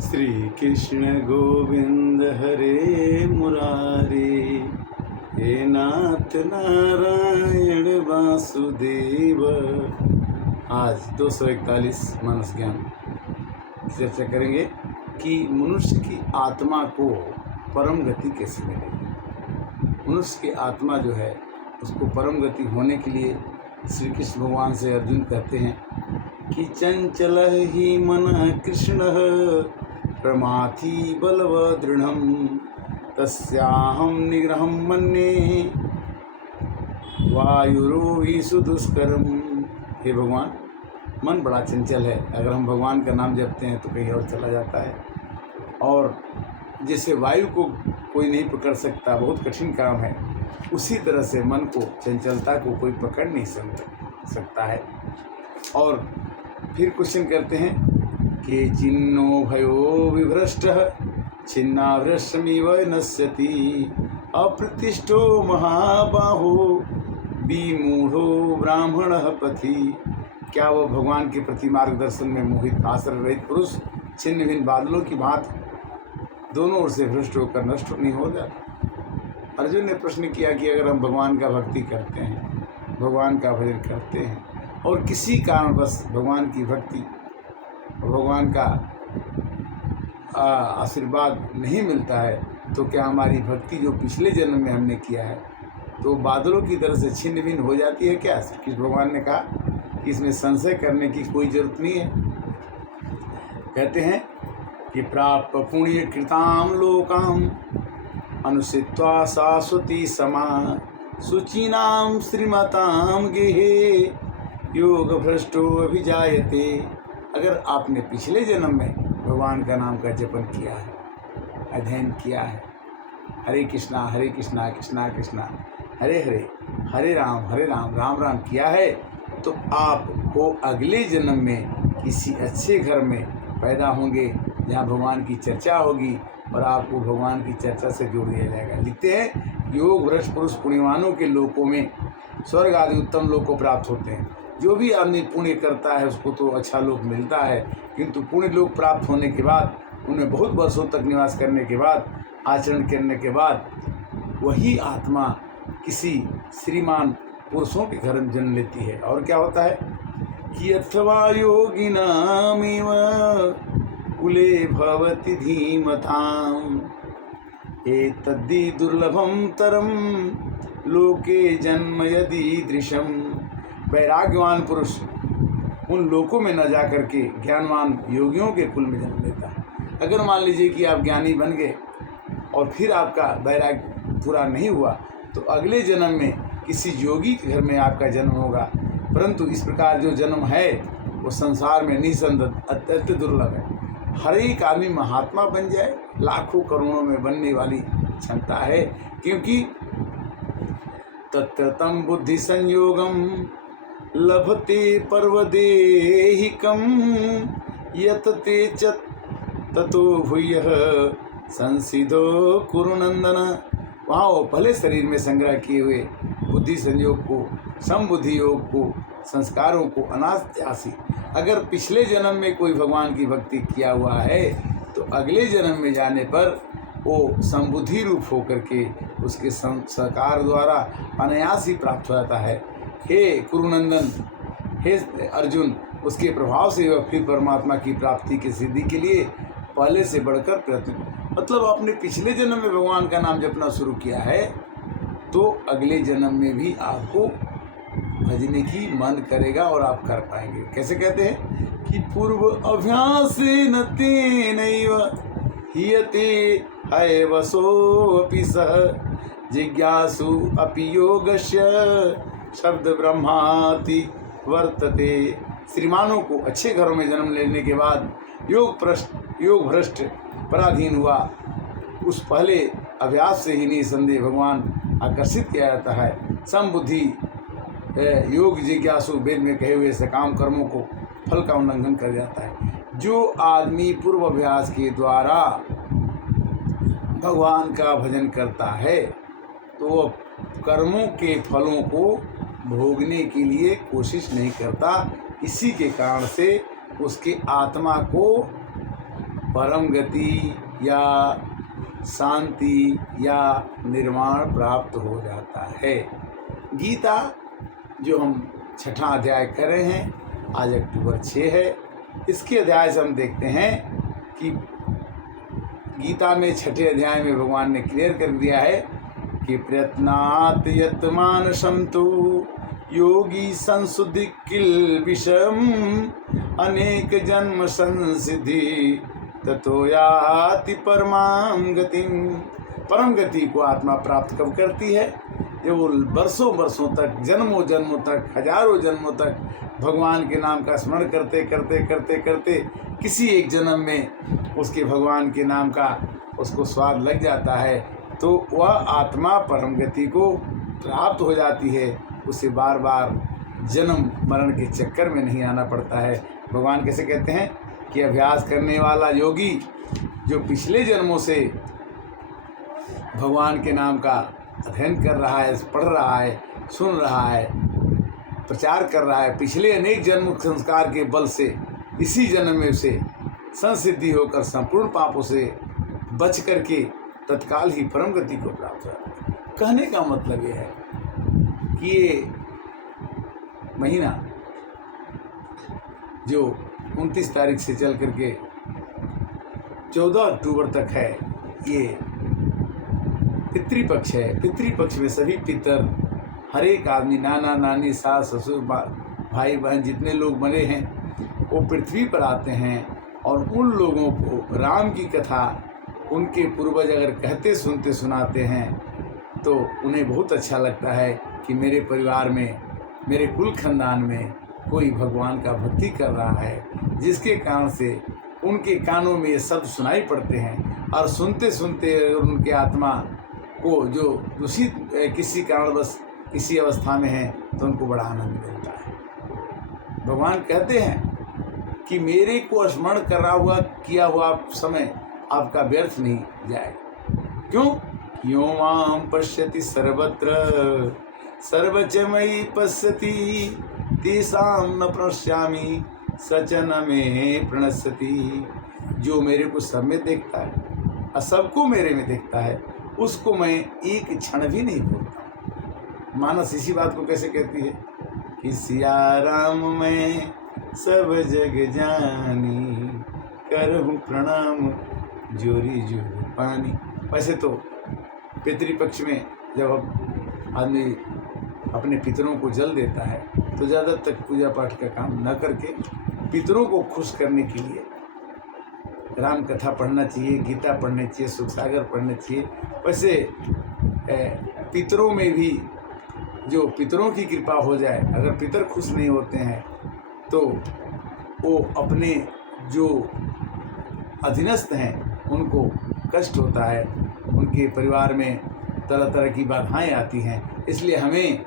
श्री कृष्ण गोविंद हरे मुरारे, हे नाथ नारायण वासुदेव। आज 241 मानस ज्ञान चर्चा करेंगे कि मनुष्य की आत्मा को परम गति कैसे मिलेगी। मनुष्य की आत्मा जो है उसको परम गति होने के लिए श्री कृष्ण भगवान से अर्जुन कहते हैं कि चंचल ही मन कृष्ण प्रमाथि बलव दृढ़म तस्याहं निग्रहं मन्ये वायुरोहि सुदुष्करम। हे भगवान, मन बड़ा चंचल है। अगर हम भगवान का नाम जपते हैं तो कहीं और चला जाता है, और जैसे वायु को कोई नहीं पकड़ सकता, बहुत कठिन काम है, उसी तरह से मन को, चंचलता को कोई पकड़ नहीं सकता है। और फिर क्वेश्चन करते हैं कि चिन्नो भयो विभ्रष्ट छिन्नाभ्रष्टमिव नश्यति अप्रतिष्ठो महाबाहो विमूढ़ो ब्राह्मण पथि। क्या वो भगवान के प्रति मार्गदर्शन में मोहित आश्रय रहित पुरुष छिन्न भिन्न बादलों की भांति दोनों ओर से भ्रष्ट होकर नष्ट नहीं हो जाता। अर्जुन ने प्रश्न किया कि अगर हम भगवान का भक्ति करते हैं, भगवान का भजन करते हैं और किसी कारणवश भगवान की भक्ति, भगवान का आशीर्वाद नहीं मिलता है, तो क्या हमारी भक्ति जो पिछले जन्म में हमने किया है तो बादलों की तरह से छिन्न भिन्न हो जाती है क्या? श्री कृष्ण भगवान ने कहा कि इसमें संशय करने की कोई जरूरत नहीं है। कहते हैं कि प्राप्त पुण्य कृताम लोकाम अनुसित्वा शाश्वती समा शुचीनाम श्रीमताम गेहे योग भ्रष्टो अभिजायते। अगर आपने पिछले जन्म में भगवान का नाम का जपन किया है, अध्ययन किया है, हरे कृष्णा कृष्णा कृष्णा हरे हरे, हरे राम राम राम किया है, तो आपको अगले जन्म में किसी अच्छे घर में पैदा होंगे जहाँ भगवान की चर्चा होगी और आपको भगवान की चर्चा से जोड़ दिया जाएगा। लिखते हैं योग भ्रष्ट पुरुष पुण्यवानों के लोकों में स्वर्ग आदि उत्तम लोक को प्राप्त होते हैं। जो भी आदमी पुण्य करता है उसको तो अच्छा लोक मिलता है, किंतु पुण्य लोक प्राप्त होने के बाद, उन्हें बहुत वर्षों तक निवास करने के बाद, आचरण करने के बाद, वही आत्मा किसी श्रीमान पुरुषों के घर में जन्म लेती है। और क्या होता है कि अथवा योगिनामेव कुले भवति धीमताम् एतद्धि दुर्लभम तरम लोके जन्म यदीदृशम। वैराग्यवान पुरुष उन लोकों में न जा करके ज्ञानवान योगियों के कुल में जन्म लेता है। अगर मान लीजिए कि आप ज्ञानी बन गए और फिर आपका वैराग्य पूरा नहीं हुआ, तो अगले जन्म में किसी योगी के घर में आपका जन्म होगा। परंतु इस प्रकार जो जन्म है वो संसार में निसंदेह अत्यंत दुर्लभ है। हर एक आदमी महात्मा बन जाए, लाखों करोड़ों में बनने वाली क्षमता है, क्योंकि तत्रतम बुद्धि संयोगम लभते पर्वदेहिकम यतते च ततो भूयः संसिधो कुरुनंदन। वहाँ वो पहले शरीर में संग्रह किए हुए बुद्धि संयोग को, समबुद्धि योग को, संस्कारों को अनायासी, अगर पिछले जन्म में कोई भगवान की भक्ति किया हुआ है तो अगले जन्म में जाने पर वो समबुद्धि रूप होकर के उसके संस्कार द्वारा अनायासी प्राप्त हो जाता है। हे कुरुनंदन, हे अर्जुन, उसके प्रभाव से वह फिर परमात्मा की प्राप्ति की सिद्धि के लिए पहले से बढ़कर प्रयत्न, मतलब आपने पिछले जन्म में भगवान का नाम जपना शुरू किया है तो अगले जन्म में भी आपको भजने की मन करेगा और आप कर पाएंगे। कैसे कहते हैं कि पूर्व अभ्यास न तेनैव हीयते हैवसोऽपि सः जिज्ञासु अपि योगस्य शब्द ब्रह्माति वर्तते। श्रीमानों को अच्छे घरों में जन्म लेने के बाद योग भ्रष्ट पराधीन हुआ, उस पहले अभ्यास से ही निसंदेह भगवान आकर्षित किया जाता है। समबुद्धि योग जिज्ञासु वेद में कहे हुए सकाम कर्मों को फल का उल्लंघन कर जाता है। जो आदमी पूर्व अभ्यास के द्वारा भगवान का भजन करता है तो वह कर्मों के फलों को भोगने के लिए कोशिश नहीं करता। इसी के कारण से उसके आत्मा को परम गति या शांति या निर्वाण प्राप्त हो जाता है। गीता जो हम 6वां अध्याय कर रहे हैं, आज अक्टूबर 6 है। इसके अध्याय से हम देखते हैं कि गीता में 6ठे अध्याय में भगवान ने क्लियर कर दिया है कि प्रयत्नात् यत् मानसं तु योगी संशुद्धि किल विषम अनेक जन्म संसिद्धि ततो याति परमाम गतिम। परम गति को आत्मा प्राप्त कब करती है? जब वो वर्षों वर्षों तक, जन्मों जन्मों तक, हजारों जन्मों तक भगवान के नाम का स्मरण करते करते करते करते किसी एक जन्म में उसके भगवान के नाम का उसको स्वाद लग जाता है, तो वह आत्मा परम गति को प्राप्त हो जाती है। उसे बार बार जन्म मरण के चक्कर में नहीं आना पड़ता है। भगवान कैसे कहते हैं कि अभ्यास करने वाला योगी जो पिछले जन्मों से भगवान के नाम का अध्ययन कर रहा है, पढ़ रहा है, सुन रहा है, प्रचार कर रहा है, पिछले अनेक जन्म संस्कार के बल से इसी जन्म में उसे संसिद्धि होकर संपूर्ण पापों से बच करके तत्काल ही परम गति को प्राप्त हो जाता है। कहने का मतलब यह है कि ये महीना जो 29 तारीख से चल करके 14 अक्टूबर तक है, ये पितृपक्ष है। पितृपक्ष में सभी पितर, हर एक आदमी, नाना नानी, सास ससुर, भाई बहन, जितने लोग बने हैं वो पृथ्वी पर आते हैं और उन लोगों को राम की कथा उनके पूर्वज अगर कहते सुनते सुनाते हैं तो उन्हें बहुत अच्छा लगता है कि मेरे परिवार में, मेरे कुल खानदान में कोई भगवान का भक्ति कर रहा है, जिसके कारण से उनके कानों में ये शब्द सुनाई पड़ते हैं और सुनते सुनते उनके आत्मा को जो दूषित किसी कारणवश किसी अवस्था में है तो उनको बड़ा आनंद मिलता है। भगवान कहते हैं कि मेरे को स्मरण कर रहा हुआ किया हुआ समय आपका व्यर्थ नहीं जाएगा। क्यों? क्यों मां पश्यति सर्वत्र सर्वच मयि पश्यति तेषां न प्रणश्यामि सचन में प्रणश्यति। जो मेरे को सब में देखता है और सबको मेरे में देखता है, उसको मैं एक क्षण भी नहीं भूलता। मानस इसी बात को कैसे कहती है कि सिया राम मैं सब जग जानी करहूँ प्रणाम जोरी जोरी पानी। वैसे तो पितृपक्ष में जब आदमी अपने पितरों को जल देता है तो ज़्यादा तक पूजा पाठ का काम न करके पितरों को खुश करने के लिए राम कथा पढ़ना चाहिए, गीता पढ़नी चाहिए, सुख सागर पढ़ना चाहिए। वैसे पितरों में भी जो पितरों की कृपा हो जाए, अगर पितर खुश नहीं होते हैं तो वो अपने जो अधीनस्थ हैं उनको कष्ट होता है, उनके परिवार में तरह तरह की बाधाएं आती हैं। इसलिए हमें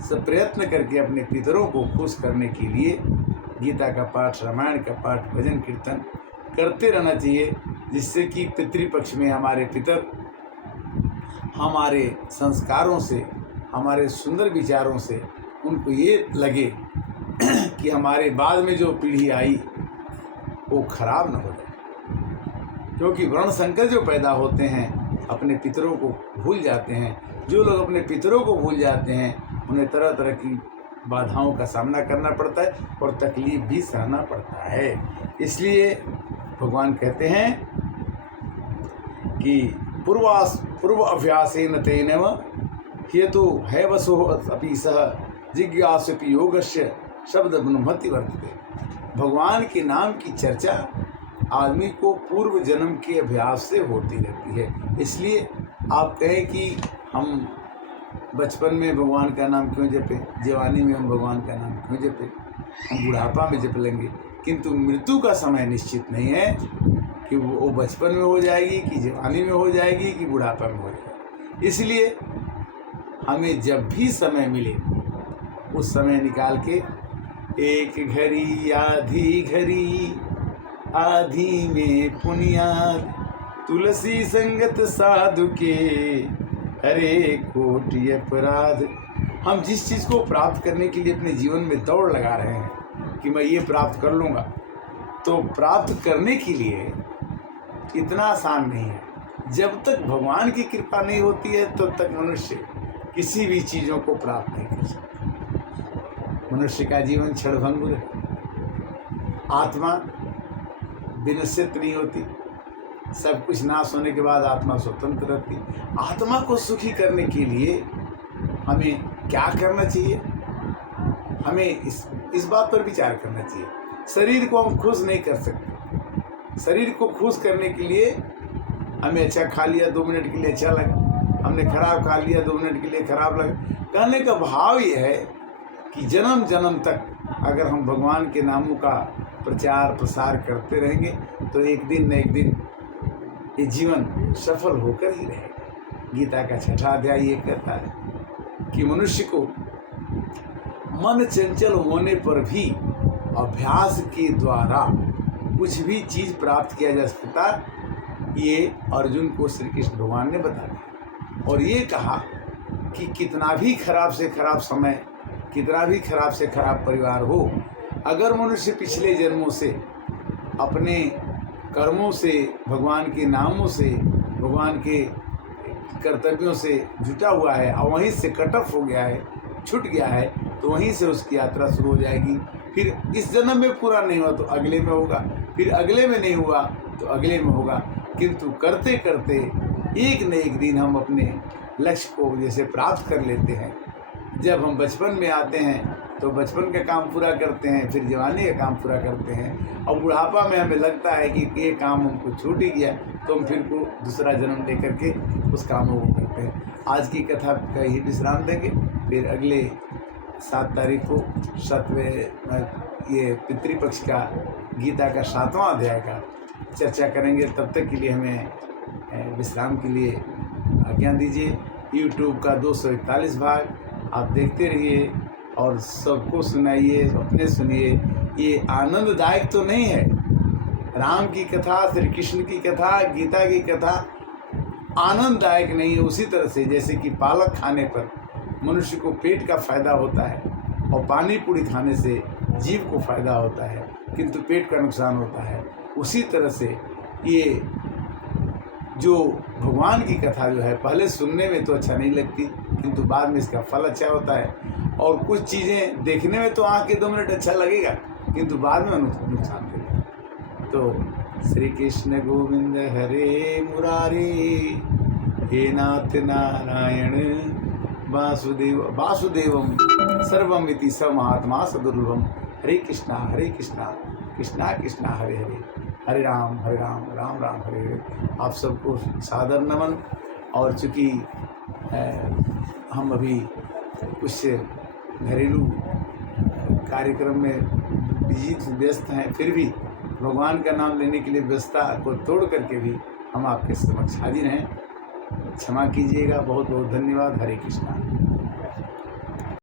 सब प्रयत्न करके अपने पितरों को खुश करने के लिए गीता का पाठ, रामायण का पाठ, भजन कीर्तन करते रहना चाहिए, जिससे कि पितृपक्ष में हमारे पितर हमारे संस्कारों से, हमारे सुंदर विचारों से उनको ये लगे कि हमारे बाद में जो पीढ़ी आई वो खराब न हो जाए। क्योंकि वर्ण संकर जो पैदा होते हैं अपने पितरों को भूल जाते हैं। जो लोग अपने पितरों को भूल जाते हैं उन्हें तरह तरह की बाधाओं का सामना करना पड़ता है और तकलीफ भी सहना पड़ता है। इसलिए भगवान कहते हैं कि पूर्व अभ्यासेन तेनैव हेतु है वसो अपि सह जिज्ञासुपि योगस्य शब्द ब्रह्मति वर्तते। भगवान के नाम की चर्चा आदमी को पूर्व जन्म के अभ्यास से होती रहती है। इसलिए आप कहें कि हम बचपन में भगवान का नाम क्यों जपें, जवानी में हम भगवान का नाम क्यों जपें, हम बुढ़ापा में जप लेंगे, किंतु मृत्यु का समय निश्चित नहीं है कि वो बचपन में हो जाएगी, कि जवानी में हो जाएगी, कि बुढ़ापा में हो जाएगी। इसलिए हमें जब भी समय मिले उस समय निकाल के एक घड़ी आधी घड़ी आधी में पुनियाद तुलसी संगत साधु के हरे कोटि अपराध। हम जिस चीज़ को प्राप्त करने के लिए अपने जीवन में दौड़ लगा रहे हैं कि मैं ये प्राप्त कर लूँगा, तो प्राप्त करने के लिए इतना आसान नहीं है। जब तक भगवान की कृपा नहीं होती है तब तक मनुष्य किसी भी चीज़ों को प्राप्त नहीं कर सकता। मनुष्य का जीवन क्षणभंगुर है। आत्मा विनश्यत नहीं होती। सब कुछ नाश होने के बाद आत्मा स्वतंत्र रहती। आत्मा को सुखी करने के लिए हमें क्या करना चाहिए? हमें इस बात पर विचार करना चाहिए। शरीर को हम खुश नहीं कर सकते। शरीर को खुश करने के लिए हमें अच्छा खा लिया 2 मिनट के लिए अच्छा लगा, हमने खराब खा लिया 2 मिनट के लिए खराब लगा। कहने का भाव ये है कि जन्म जन्म तक अगर हम भगवान के नामों का प्रचार प्रसार करते रहेंगे तो एक दिन न एक दिन ये जीवन सफल होकर ही रहेगा। गीता का 6वां अध्याय ये कहता है कि मनुष्य को मन चंचल होने पर भी अभ्यास के द्वारा कुछ भी चीज़ प्राप्त किया जा सकता। ये अर्जुन को श्री कृष्ण भगवान ने बता दिया और ये कहा कि कितना भी खराब से खराब समय, कितना भी खराब से खराब परिवार हो, अगर मनुष्य पिछले जन्मों से अपने कर्मों से, भगवान के नामों से, भगवान के कर्तव्यों से जुटा हुआ है और वहीं से कट ऑफ हो गया है, छूट गया है, तो वहीं से उसकी यात्रा शुरू हो जाएगी। फिर इस जन्म में पूरा नहीं हुआ तो अगले में होगा, फिर अगले में नहीं हुआ तो अगले में होगा। किंतु करते करते एक न एक दिन हम अपने लक्ष्य को जैसे प्राप्त कर लेते हैं। जब हम बचपन में आते हैं तो बचपन का काम पूरा करते हैं, फिर जवानी का काम पूरा करते हैं और बुढ़ापा में हमें लगता है कि ये काम हमको छूट ही गया, तो हम फिर को दूसरा जन्म लेकर के उस कामों को करते हैं। आज की कथा का ही विश्राम देंगे, फिर अगले 7 तारीख को 7वें ये पितृपक्ष का गीता का 7वां अध्याय का चर्चा करेंगे। तब तक के लिए हमें विश्राम के लिए आज्ञा दीजिए। YouTube का 241 भाग आप देखते रहिए और सबको सुनाइए, अपने सुनिए। ये आनंददायक तो नहीं है। राम की कथा, श्री कृष्ण की कथा, गीता की कथा आनंददायक नहीं है। उसी तरह से जैसे कि पालक खाने पर मनुष्य को पेट का फायदा होता है और पानी पूरी खाने से जीव को फायदा होता है, किंतु पेट का नुकसान होता है। उसी तरह से ये जो भगवान की कथा जो है, पहले सुनने में तो अच्छा नहीं लगती, किंतु बाद में इसका फल अच्छा होता है। और कुछ चीज़ें देखने में तो आँख के 2 मिनट अच्छा लगेगा, किंतु बाद में नुकसान देगा। तो श्री कृष्ण गोविंद हरे मुरारी, हे नाथ नारायण वासुदेव वासुदेवम सर्वमिति स महात्मा सदुर्लभम। हरे कृष्णा कृष्णा कृष्णा हरे हरे, हरे राम राम राम हरे हरे। आप सबको सादर नमन। और चूँकि हम अभी कुछ घरेलू कार्यक्रम में व्यस्त हैं, फिर भी भगवान का नाम लेने के लिए व्यस्तता को तोड़ करके भी हम आपके समक्ष हाजिर हैं। क्षमा कीजिएगा। बहुत बहुत धन्यवाद। हरे कृष्णा।